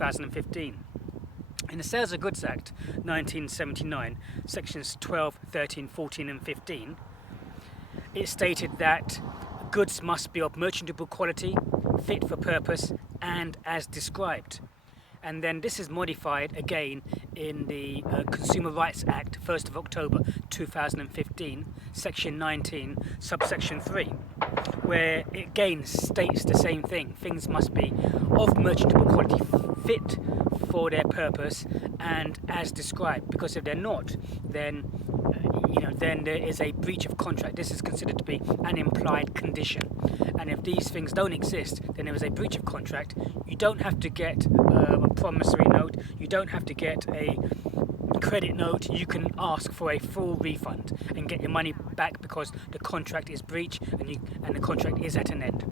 2015. In the Sales of Goods Act 1979, sections 12, 13, 14 and 15, it stated that goods must be of merchantable quality, fit for purpose and as described. And then this is modified again in the Consumer Rights Act 1st of October 2015, section 19, subsection 3, where it again states the same thing. Things must be of merchantable quality, fit for their purpose and as described, because if they're not, then then there is a breach of contract. This is considered to be an implied condition, and if these things don't exist, then there is a breach of contract. You don't have to get a promissory note, you don't have to get a credit note. You can ask for a full refund and get your money back because the contract is breached and the contract is at an end.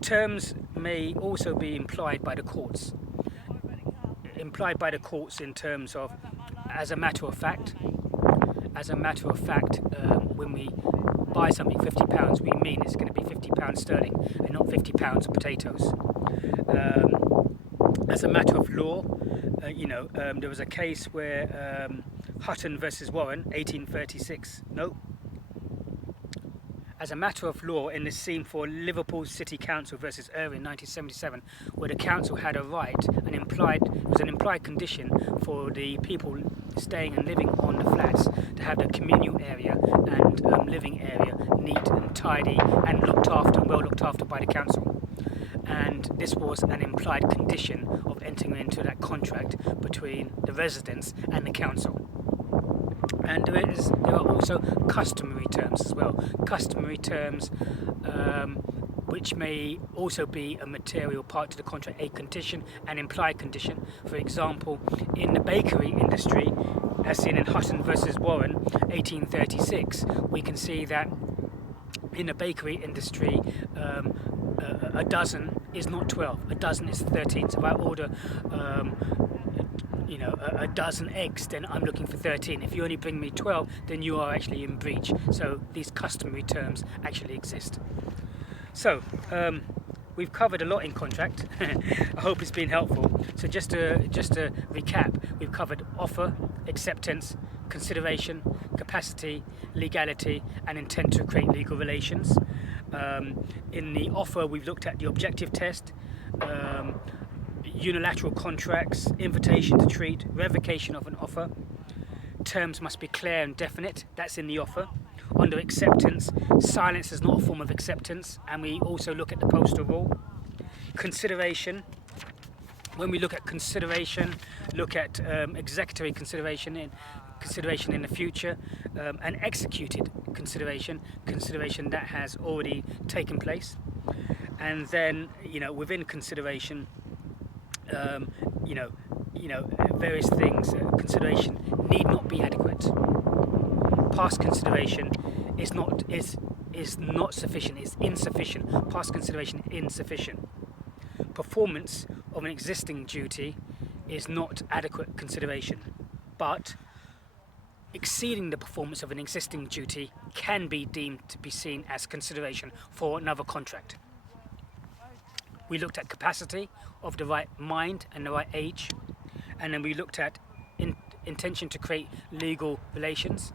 Terms may also be implied by the courts. Implied by the courts in terms of, as a matter of fact, when we buy something £50, we mean it's going to be £50 sterling and not £50 of potatoes. As a matter of law, there was a case where Hutton versus Warren, 1836. No. As a matter of law, in the scene for Liverpool City Council versus Irving 1977, where the council had a right, it was an implied condition for the people staying and living on the flats to have the communal area and living area neat and tidy and well looked after by the council. And this was an implied condition of entering into that contract between the residents and the council. And there are also customary terms as well. Customary terms which may also be a material part to the contract, a condition, an implied condition. For example, in the bakery industry, as seen in Hutton versus Warren, 1836, we can see that in the bakery industry, a dozen is not 12, a dozen is 13. So if I order a dozen eggs, then I'm looking for 13. If you only bring me 12, then you are actually in breach. So these customary terms actually exist. So we've covered a lot in contract. I hope it's been helpful. So just to recap, we've covered offer, acceptance, consideration, capacity, legality and intent to create legal relations. In the offer, we've looked at the objective test, unilateral contracts, invitation to treat, revocation of an offer. Terms must be clear and definite. That's in the offer. Under acceptance, silence is not a form of acceptance, and we also look at the postal rule. Consideration. When we look at consideration, look at executory consideration in the future, and executed consideration that has already taken place. And then, within consideration, various things, consideration need not be adequate. Past consideration is not sufficient, it's insufficient. Past consideration insufficient. Performance of an existing duty is not adequate consideration, but exceeding the performance of an existing duty can be deemed to be seen as consideration for another contract. We looked at capacity of the right mind and the right age, and then we looked at intention to create legal relations.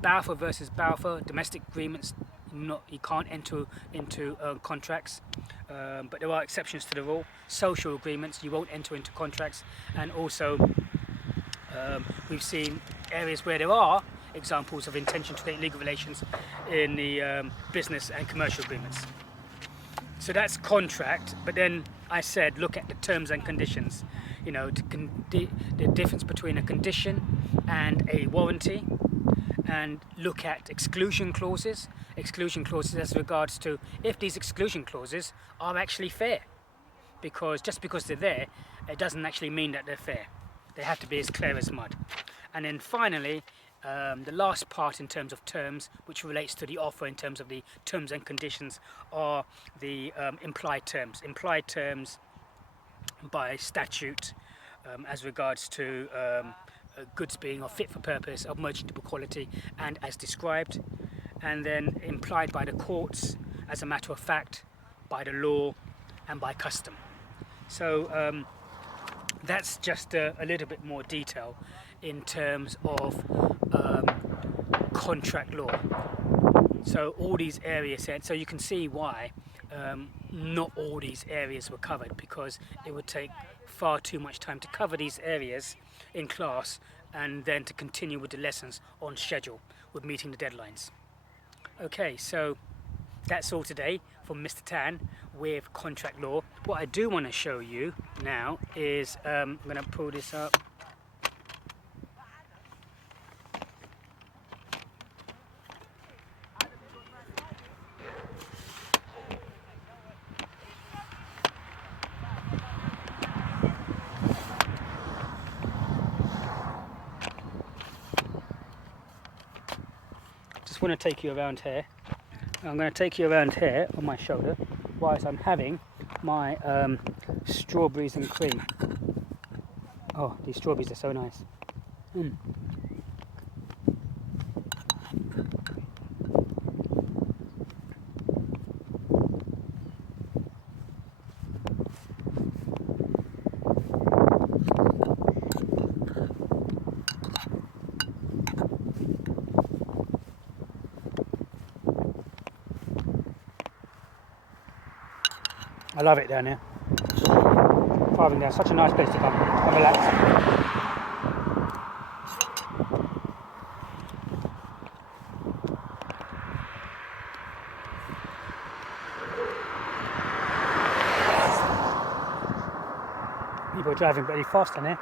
Balfour versus Balfour, domestic agreements, you can't enter into contracts, but there are exceptions to the rule. Social agreements, you won't enter into contracts, and also we've seen areas where there are examples of intention to create legal relations in the business and commercial agreements. So that's contract, but then I said look at the terms and conditions. The difference between a condition and a warranty, and look at exclusion clauses. Exclusion clauses as regards to if these exclusion clauses are actually fair, because just because they're there, it doesn't actually mean that they're fair. They have to be as clear as mud. And then finally, the last part in terms of terms, which relates to the offer in terms of the terms and conditions, are the implied terms. Implied terms by statute as regards to goods being of fit for purpose, of merchantable quality and as described, and then implied by the courts, as a matter of fact, by the law and by custom. So that's just a little bit more detail in terms of contract law. So all these areas, so you can see why not all these areas were covered, because it would take far too much time to cover these areas in class and then to continue with the lessons on schedule with meeting the deadlines. Okay, so that's all today from Mr. Tan with contract law. What I do want to show you now is, I'm going to pull this up. Just want to take you around here. I'm going to take you around here on my shoulder whilst I'm having my strawberries and cream. Oh, these strawberries are so nice. I love it down here. Driving there, such a nice place to come and relax. People are driving pretty fast down here.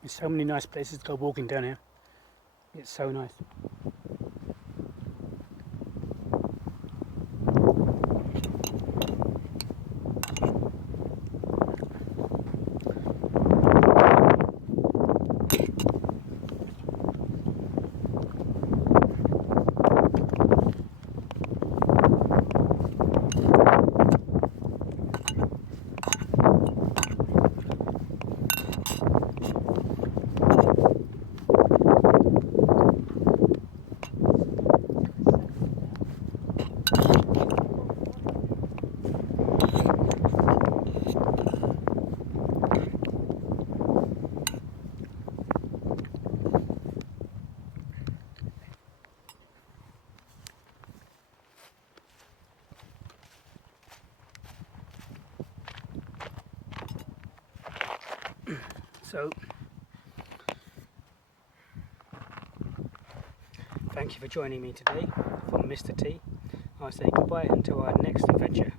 There's so many nice places to go walking down here. It's so nice. So, thank you for joining me today from Mr. T. I'll say goodbye until our next adventure.